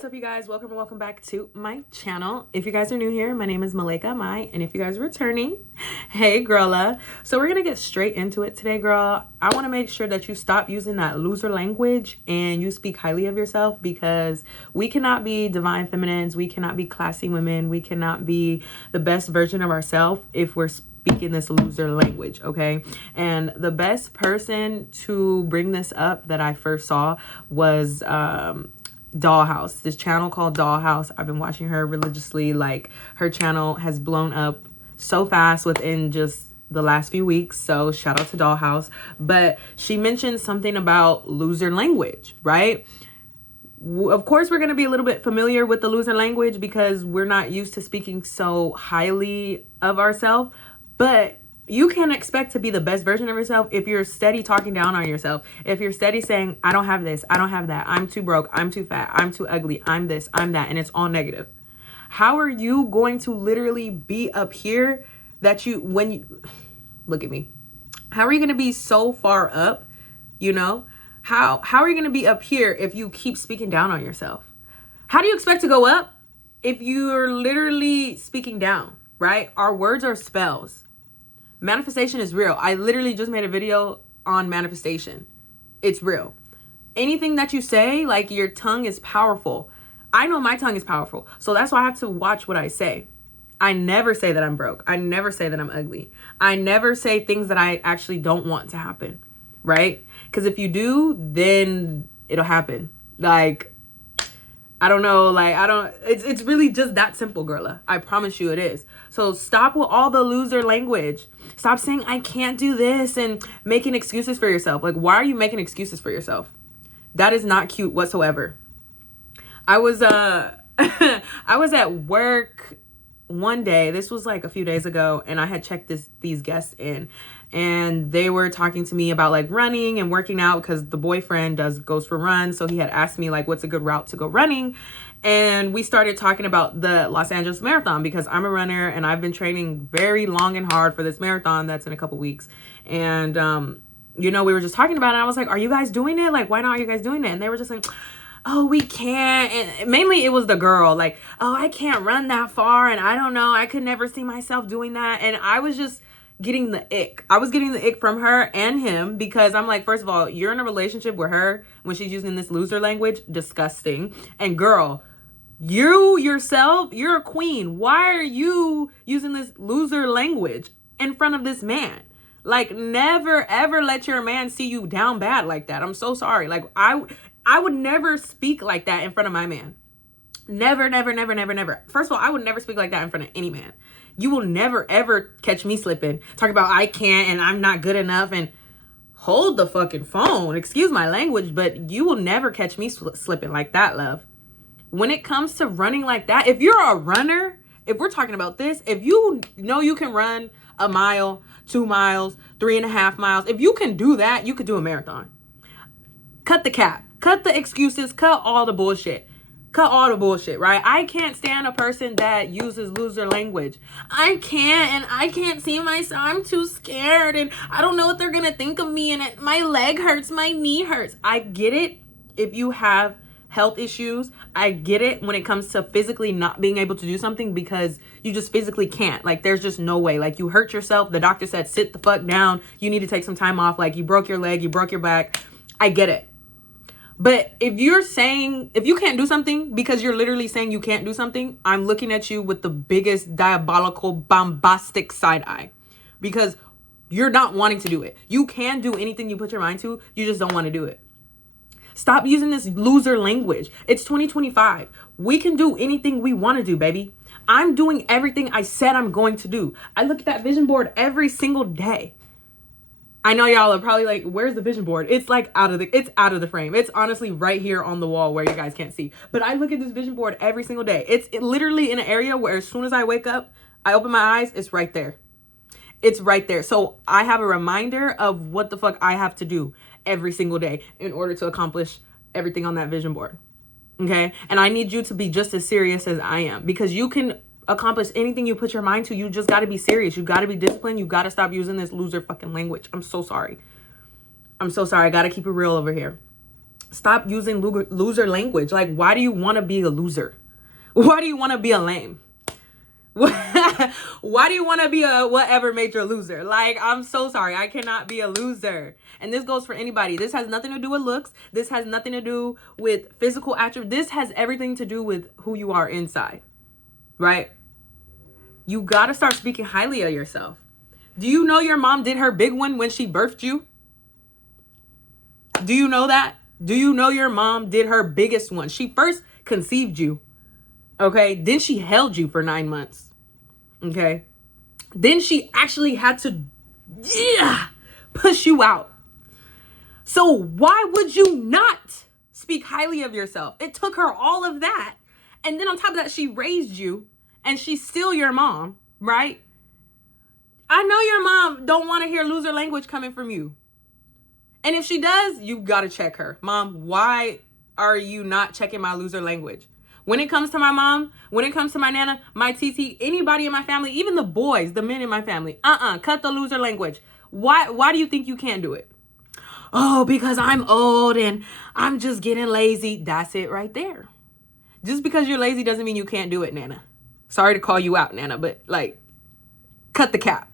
What's up, you guys? Welcome back to my channel. If you guys are new here, my name is Malika Mai, and if you guys are returning, hey girla. So we're gonna get straight into it today, girl. I want to make sure that you stop using that loser language and you speak highly of yourself, because we cannot be divine feminines, we cannot be classy women, we cannot be the best version of ourselves if we're speaking this loser language, okay? And the best person to bring this up that I first saw was Dollhouse, this channel called Dollhouse. I've been watching her religiously. Like, her channel has blown up so fast within just the last few weeks, so shout out to Dollhouse. But she mentioned something about loser language, right? Of course, we're going to be a little bit familiar with the loser language because we're not used to speaking so highly of ourselves, but you can't expect to be the best version of yourself if you're steady talking down on yourself. If you're steady saying, I don't have this, I don't have that, I'm too broke, I'm too fat, I'm too ugly, I'm this, I'm that, and it's all negative. How are you going to literally be up here that when you, look at me. How are you going to be so far up, you know? How are you going to be up here if you keep speaking down on yourself? How do you expect to go up if you're literally speaking down, right? Our words are spells. Manifestation is real. I literally just made a video on manifestation. It's real. Anything that you say, like, your tongue is powerful. I know my tongue is powerful. So that's why I have to watch what I say. I never say that I'm broke. I never say that I'm ugly. I never say things that I actually don't want to happen, right? Because if you do, then it'll happen. Like, I don't know, like, it's really just that simple, girla. I promise you it is. So stop with all the loser language. Stop saying, I can't do this, and making excuses for yourself. Like, why are you making excuses for yourself? That is not cute whatsoever. I was I was at work one day, this was like a few days ago, and I had checked these guests in, and they were talking to me about like running and working out, because the boyfriend goes for runs. So he had asked me like, what's a good route to go running? And we started talking about the Los Angeles Marathon, because I'm a runner and I've been training very long and hard for this marathon that's in a couple weeks. And you know, we were just talking about it. I was like, are you guys doing it? Like, why not are you guys doing it? And they were just like, oh, we can't. And mainly it was the girl, like, oh, I can't run that far, and I don't know, I could never see myself doing that. And I was just getting the ick. I was getting the ick from her and him, because I'm like, first of all, you're in a relationship with her when she's using this loser language. Disgusting. And girl, you yourself, you're a queen. Why are you using this loser language in front of this man? Like, never ever let your man see you down bad like that. I'm so sorry. Like, I would never speak like that in front of my man. Never, never, never, never, never. First of all, I would never speak like that in front of any man. You will never, ever catch me slipping. Talk about I can't and I'm not good enough, and hold the fucking phone. Excuse my language, but you will never catch me slipping like that, love. When it comes to running like that, if you're a runner, if we're talking about this, if you know you can run a mile, 2 miles, 3.5 miles, if you can do that, you could do a marathon. Cut the cap. Cut the excuses. Cut all the bullshit. Cut all the bullshit, right? I can't stand a person that uses loser language. I can't see myself. I'm too scared, and I don't know what they're going to think of me, and my leg hurts, my knee hurts. I get it if you have health issues. I get it when it comes to physically not being able to do something because you just physically can't. Like, there's just no way. Like, you hurt yourself. The doctor said, sit the fuck down. You need to take some time off. Like, you broke your leg, you broke your back. I get it. But if you're saying, if you can't do something because you're literally saying you can't do something, I'm looking at you with the biggest diabolical, bombastic side eye, because you're not wanting to do it. You can do anything you put your mind to. You just don't want to do it. Stop using this loser language. It's 2025. We can do anything we want to do, baby. I'm doing everything I said I'm going to do. I look at that vision board every single day. I know y'all are probably like, where's the vision board? It's like it's out of the frame. It's honestly right here on the wall where you guys can't see. But I look at this vision board every single day. It's literally in an area where as soon as I wake up, I open my eyes, it's right there. It's right there. So I have a reminder of what the fuck I have to do every single day in order to accomplish everything on that vision board. Okay? And I need you to be just as serious as I am, because you can accomplish anything you put your mind to. You just got to be serious. You got to be disciplined. You got to stop using this loser fucking language. I'm so sorry. I'm so sorry. I got to keep it real over here. Stop using loser language. Like, why do you want to be a loser? Why do you want to be a lame? Why do you want to be a whatever major loser? Like, I'm so sorry. I cannot be a loser. And this goes for anybody. This has nothing to do with looks. This has nothing to do with physical attributes. This has everything to do with who you are inside, right? You got to start speaking highly of yourself. Do you know your mom did her big one when she birthed you? Do you know that? Do you know your mom did her biggest one? She first conceived you. Okay. Then she held you for 9 months. Okay. Then she actually had to push you out. So why would you not speak highly of yourself? It took her all of that. And then on top of that, she raised you and she's still your mom, right? I know your mom don't want to hear loser language coming from you. And if she does, you got to check her. Mom, why are you not checking my loser language? When it comes to my mom, when it comes to my nana, my TT, anybody in my family, even the boys, the men in my family, cut the loser language. Why do you think you can't do it? Oh, because I'm old and I'm just getting lazy. That's it right there. Just because you're lazy doesn't mean you can't do it, Nana. Sorry to call you out, Nana, but like, cut the cap.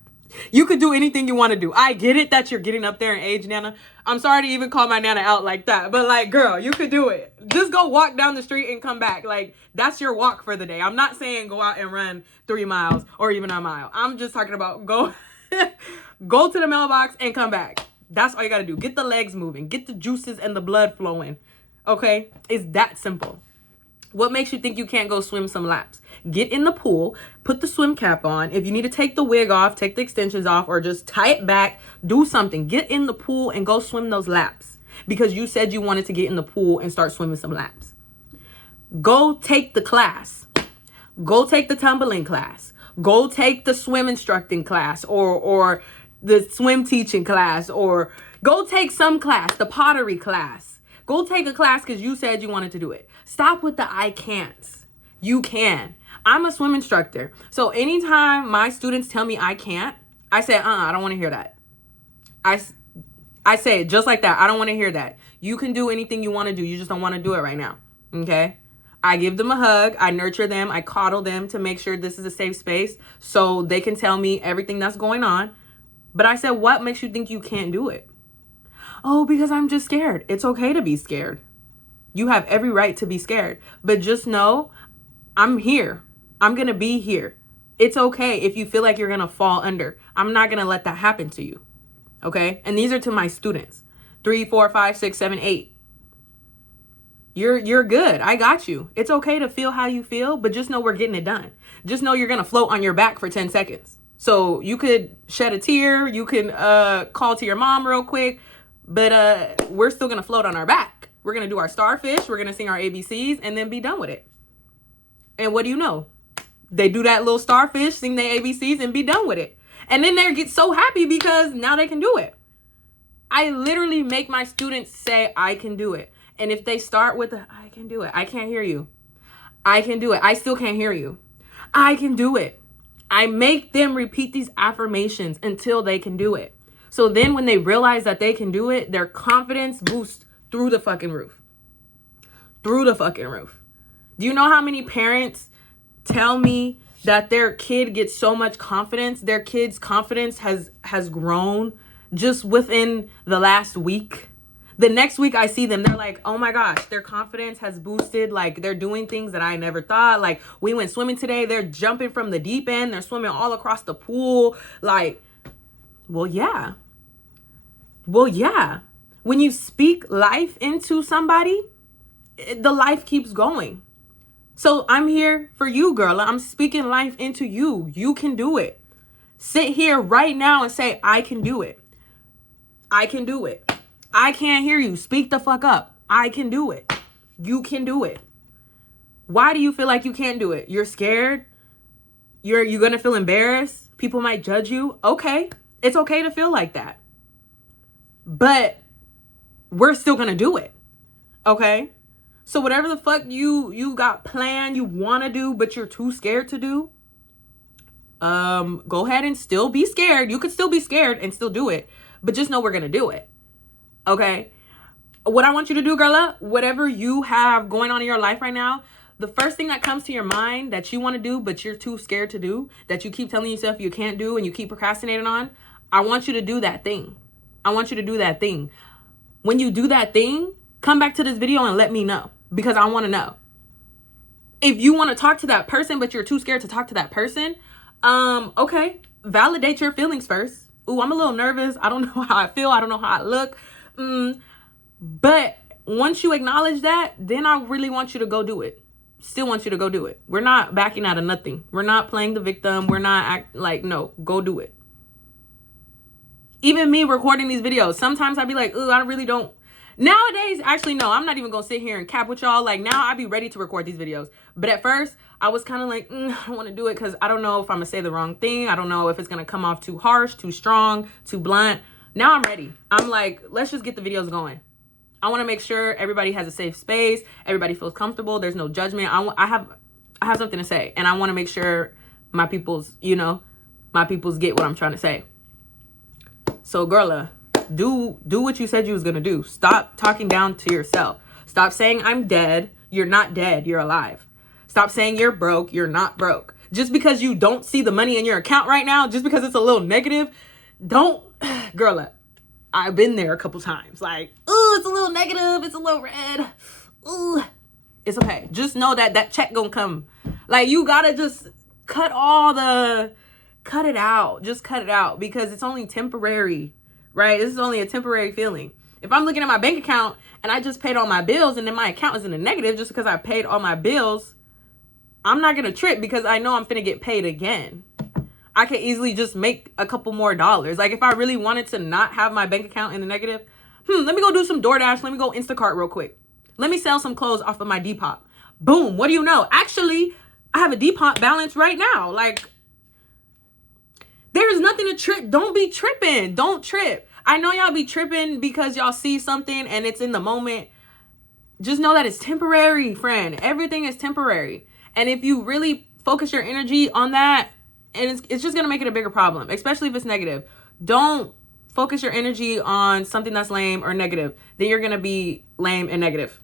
You could do anything you want to do. I get it that you're getting up there in age, Nana. I'm sorry to even call my Nana out like that. But like, girl, you could do it. Just go walk down the street and come back. Like, that's your walk for the day. I'm not saying go out and run 3 miles or even a mile. I'm just talking about go to the mailbox and come back. That's all you got to do. Get the legs moving. Get the juices and the blood flowing. Okay? It's that simple. What makes you think you can't go swim some laps? Get in the pool, put the swim cap on. If you need to take the wig off, take the extensions off, or just tie it back, do something. Get in the pool and go swim those laps because you said you wanted to get in the pool and start swimming some laps. Go take the class. Go take the tumbling class. Go take the swim instructing class or the swim teaching class, or go take some class, the pottery class. Go take a class because you said you wanted to do it. Stop with the I can'ts. You can. I'm a swim instructor. So anytime my students tell me I can't, I say, I don't want to hear that. I say it just like that. I don't want to hear that. You can do anything you want to do. You just don't want to do it right now. Okay? I give them a hug. I nurture them. I coddle them to make sure this is a safe space so they can tell me everything that's going on. But I said, what makes you think you can't do it? Oh, because I'm just scared. It's okay to be scared. You have every right to be scared. But just know, I'm here. I'm going to be here. It's okay if you feel like you're going to fall under. I'm not going to let that happen to you. Okay? And these are to my students. 3, 4, 5, 6, 7, 8. You're good. I got you. It's okay to feel how you feel, but just know we're getting it done. Just know you're going to float on your back for 10 seconds. So you could shed a tear. You can call to your mom real quick. But we're still going to float on our back. We're going to do our starfish. We're going to sing our ABCs and then be done with it. And what do you know? They do that little starfish, sing their ABCs and be done with it. And then they get so happy because now they can do it. I literally make my students say, I can do it. And if they start with, I can do it. I can't hear you. I can do it. I still can't hear you. I can do it. I make them repeat these affirmations until they can do it. So then when they realize that they can do it, their confidence boosts through the fucking roof. Through the fucking roof. Do you know how many parents tell me that their kid gets so much confidence? Their kid's confidence has grown just within the last week. The next week I see them, they're like, oh my gosh, their confidence has boosted. Like, they're doing things that I never thought. Like, we went swimming today. They're jumping from the deep end. They're swimming all across the pool. Like, well, yeah. Well, yeah. When you speak life into somebody, the life keeps going. So I'm here for you, girl. I'm speaking life into you. You can do it. Sit here right now and say, I can do it. I can do it. I can't hear you. Speak the fuck up. I can do it. You can do it. Why do you feel like you can't do it? You're scared? You're going to feel embarrassed? People might judge you? Okay. It's okay to feel like that. But we're still going to do it. Okay? So whatever the fuck you got planned, you want to do, but you're too scared to do, go ahead and still be scared. You could still be scared and still do it. But just know we're going to do it. Okay? what I want you to do, girl, whatever you have going on in your life right now, the first thing that comes to your mind that you want to do, but you're too scared to do, that you keep telling yourself you can't do and you keep procrastinating on, I want you to do that thing. I want you to do that thing. When you do that thing, come back to this video and let me know, because I want to know. If you want to talk to that person, but you're too scared to talk to that person, okay, validate your feelings first. Ooh, I'm a little nervous. I don't know how I feel. I don't know how I look. But once you acknowledge that, then I really want you to go do it. Still want you to go do it. We're not backing out of nothing. We're not playing the victim. We're not no, go do it. Even me recording these videos, sometimes I'd be like, ooh, I really don't. Nowadays, actually, no, I'm not even going to sit here and cap with y'all. Like, now I'd be ready to record these videos. But at first, I was kind of like, I don't want to do it because I don't know if I'm going to say the wrong thing. I don't know if it's going to come off too harsh, too strong, too blunt. Now I'm ready. I'm like, let's just get the videos going. I want to make sure everybody has a safe space. Everybody feels comfortable. There's no judgment. I have something to say. And I want to make sure my peoples, my peoples get what I'm trying to say. So, girl, do what you said you was going to do. Stop talking down to yourself. Stop saying I'm dead. You're not dead. You're alive. Stop saying you're broke. You're not broke. Just because you don't see the money in your account right now, just because it's a little negative, don't, girl, I've been there a couple times. Like, ooh, it's a little negative. It's a little red. Ooh, it's okay. Just know that that check gonna come. Like, you gotta just cut it out. Just cut it out, because it's only temporary, right? This is only a temporary feeling. If I'm looking at my bank account and I just paid all my bills and then my account is in the negative just because I paid all my bills, I'm not gonna trip because I know I'm finna get paid again. I could easily just make a couple more dollars. Like, if I really wanted to not have my bank account in the negative, let me go do some DoorDash. Let me go Instacart real quick. Let me sell some clothes off of my Depop. Boom. What do you know? Actually, I have a Depop balance right now. Like, there's nothing to trip. Don't be tripping. Don't trip. I know y'all be tripping because y'all see something and it's in the moment. Just know that it's temporary, friend. Everything is temporary. And if you really focus your energy on that, and it's just going to make it a bigger problem, especially if it's negative. Don't focus your energy on something that's lame or negative. Then you're going to be lame and negative.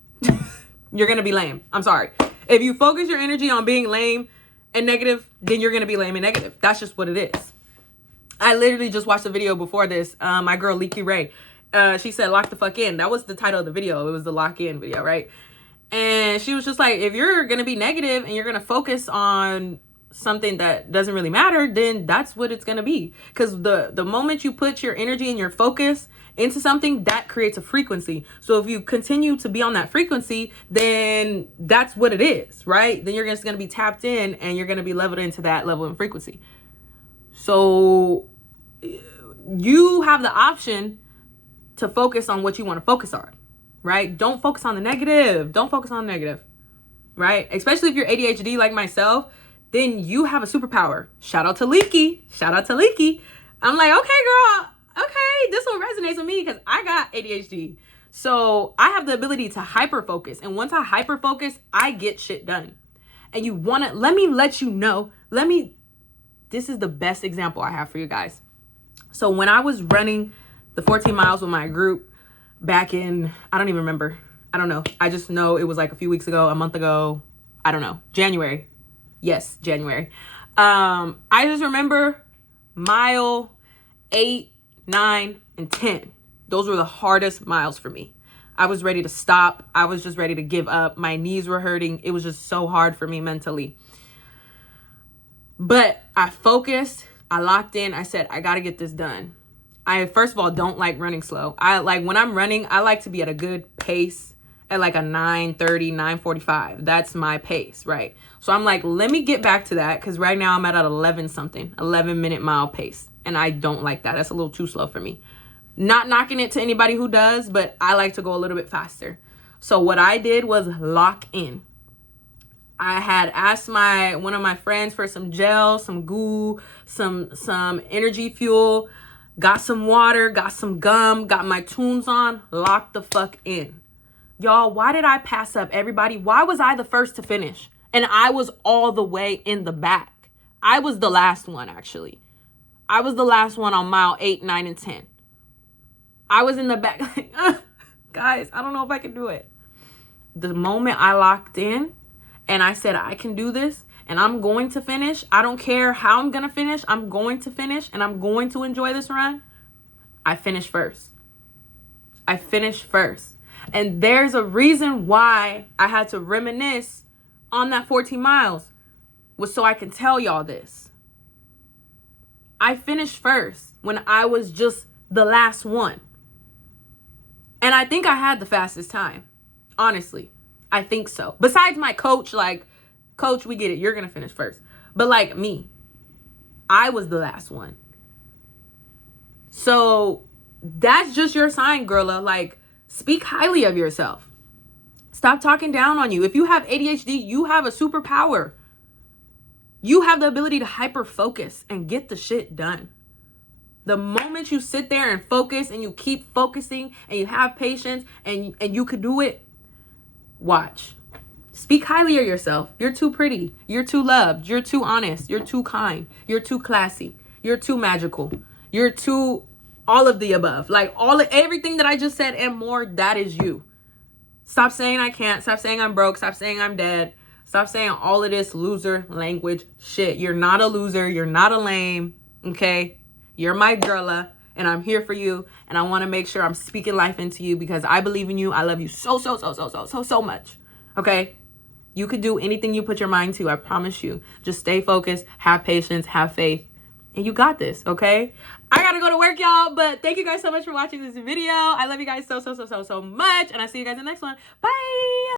You're going to be lame. I'm sorry. If you focus your energy on being lame and negative, then you're going to be lame and negative. That's just what it is. I literally just watched a video before this. My girl, Leaky Ray, she said, lock the fuck in. That was the title of the video. It was the lock in video, right? And she was just like, if you're going to be negative and you're going to focus on something that doesn't really matter, then that's what it's going to be. Because the moment you put your energy and your focus into something, that creates a frequency. So if you continue to be on that frequency, then that's what it is, right? Then you're just going to be tapped in and you're going to be leveled into that level and frequency. So you have the option to focus on what you want to focus on, right? Don't focus on the negative. Don't focus on the negative, right? Especially if you're ADHD like myself, then you have a superpower. Shout out to Leaky. Shout out to Leaky. I'm like, okay, girl. Okay, this one resonates with me because I got ADHD. So I have the ability to hyper focus. And once I hyper focus, I get shit done. And you want to, let me let you know, this is the best example I have for you guys. So when I was running the 14 miles with my group back in, I don't even remember. I don't know. I just know it was like a few weeks ago, a month ago. I don't know. January. Yes, January. I just remember mile 8, 9, and 10. Those were the hardest miles for me. I was ready to stop. I was just ready to give up. My knees were hurting. It was just so hard for me mentally. But I focused. I locked in. I said, I got to get this done. I, first of all, don't like running slow. When I'm running, I like to be at a good pace at like a 9:30, 9:45. That's my pace, right? So I'm like, let me get back to that, because right now I'm at an 11-minute mile pace. And I don't like that. That's a little too slow for me. Not knocking it to anybody who does, but I like to go a little bit faster. So what I did was lock in. I had asked one of my friends for some gel, some goo, some energy fuel, got some water, got some gum, got my tunes on, locked the fuck in. Y'all, why did I pass up everybody? Why was I the first to finish? And I was all the way in the back. I was the last one, actually. I was the last one on mile 8, 9, and 10. I was in the back, like, Guys, I don't know if I can do it. The moment I locked in and I said, I can do this and I'm going to finish. I don't care how I'm going to finish. I'm going to finish and I'm going to enjoy this run. I finished first. I finished first. And there's a reason why I had to reminisce on that 14 miles was so I can tell y'all this. I finished first when I was just the last one. And I think I had the fastest time. Honestly, I think so. Besides my coach, like, coach, we get it. You're going to finish first. But like me, I was the last one. So that's just your sign, girla. Like, speak highly of yourself. Stop talking down on you. If you have ADHD, you have a superpower. You have the ability to hyper focus and get the shit done. The moment you sit there and focus and you keep focusing and you have patience and you could do it, watch. Speak highly of yourself. You're too pretty. You're too loved. You're too honest. You're too kind. You're too classy. You're too magical. You're too all of the above. Like everything that I just said and more, that is you. Stop saying I can't. Stop saying I'm broke. Stop saying I'm dead. Stop saying all of this loser language shit. You're not a loser. You're not a lame. Okay? You're my girla. And I'm here for you. And I want to make sure I'm speaking life into you because I believe in you. I love you so much. Okay? You could do anything you put your mind to. I promise you. Just stay focused. Have patience. Have faith. And you got this. Okay? I gotta go to work, y'all. But thank you guys so much for watching this video. I love you guys so much. And I'll see you guys in the next one. Bye.